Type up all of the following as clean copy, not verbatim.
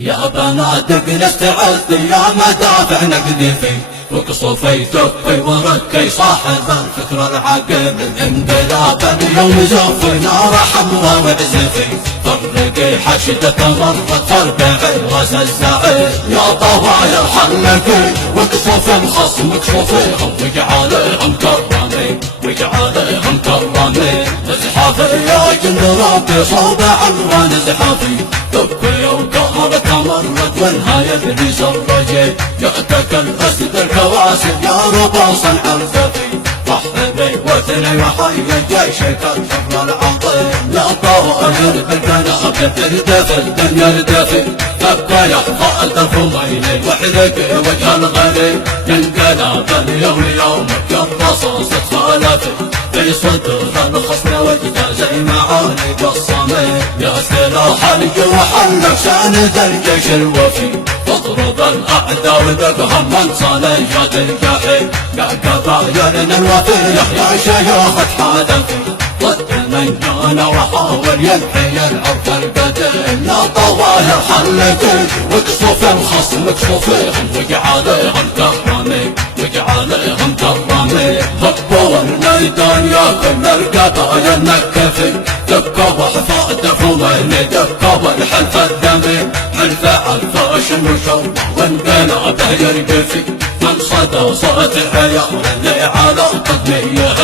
يا بناتك نستعد يا مدافع نقذفي وقصفي تفي وركي صاحب الفكر العقب الانقلاب اليوم زفنا رحمة وعزفي فرقي حشدة مرت تربع الراس الزعيم يا طوايا حلقي وقصف الخصم اقصفيهم وجعليهم كرامي وجعليهم كرامي ازحافي يا جند ربي صوب عنوان ازحافي تبكي وقهرك مرت والنهاية اللي سرجي يأتك الأسد الكواسب يا رب صنع الزفي رحبي وثني وحي جيشك الحفر العظيم يا طائر بالقنابل تردف الدنيا ردفي تبقى يحفى الخميني وحرق وجه الغريب ينقلب اليوم يومك الرصاص تخالفي في صدر الخصم وجده زي معاني قصمي يا سلاح الجوح لك ساند الجيش الوفي تضرب الاعداء وبقهم من صليات الجحيم يا قبايلنا الوفي يا شيوخ حالفي ضد من جانا وحاول ينحي العرف القديم يا طوايا حلقي واقصف الخصم اقصفيهم وجعليهم كرامي وجعليهم كرامي هبوا الميدان يا كل القبايا النكفي دكوا وحفاء دفومين دكوا والحلف الدمي حلف عرفاش المشوه وانقلابه يرقفي من صدى صوت الحياة اللي على قدميه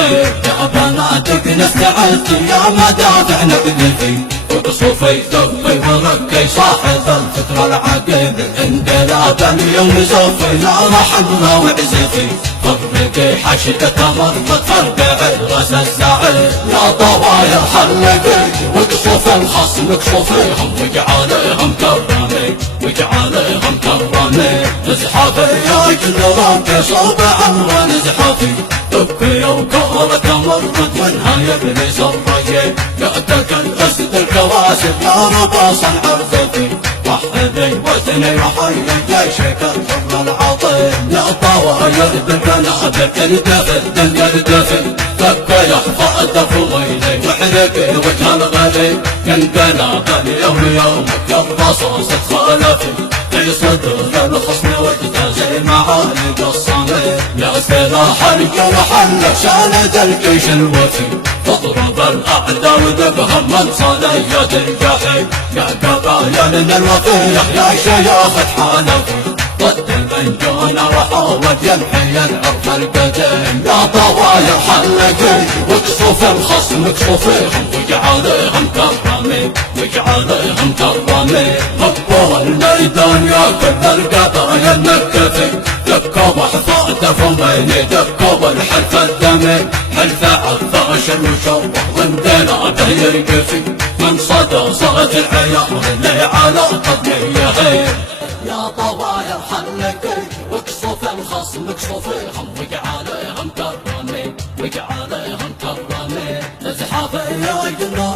يا بناتك نستعد يا مدافع نقذفي وقصفي دفي وركي صاحب الفكر العقيم الانقلاب اليوم زفنا رحمنا وعزفي فرقي حشدة مرت تربع الراس الزعيم يا طوايا حلقي واقصف الخصم اقصفيهم وجعليهم كرامي وجعليهم كرامي ازحافي يا جند ربي صوب عنوان ازحافي تبكي وكهرك مرت والنهاية بني سرجي يأتك الأسد الكواسب يا رب صنع الزفي رحبي وثني وحي جيشك الحفر العظيم يا طواير بالقنابل تردف الدنيا ردفي تبكي يحفى الدفوميني وحرقي وجه الغريب ينقلب اليوم يومك الرصاص تخالفي في صدر الخصم وجده زي معاني قصمي يا سلاح الجرح لك ساند الجيش الوفي تضرب الاعداء وذبهم من صليات الجحيم يا قبايلنا الوفي يا شيوخ حالفي ضد من جانا وحاول ينحي العرف القديم يا طوايا حلقي واقصف الخصم اقصفيهم وجعليهم كرامي وجعليهم كرامي هبوا الميدان يا كل القبايا النكفي دكوا وحفاء دفومين دكوا والحلف الدمي حلف عفاش المشوه وانقلابه يرقفي من صدى صوت الحياة اللي على قدميه يا طوايا حلقي واقصف الخصم اقصفيهم وجعليهم كرامي وجعليهم كرامي ازحافي يا جنود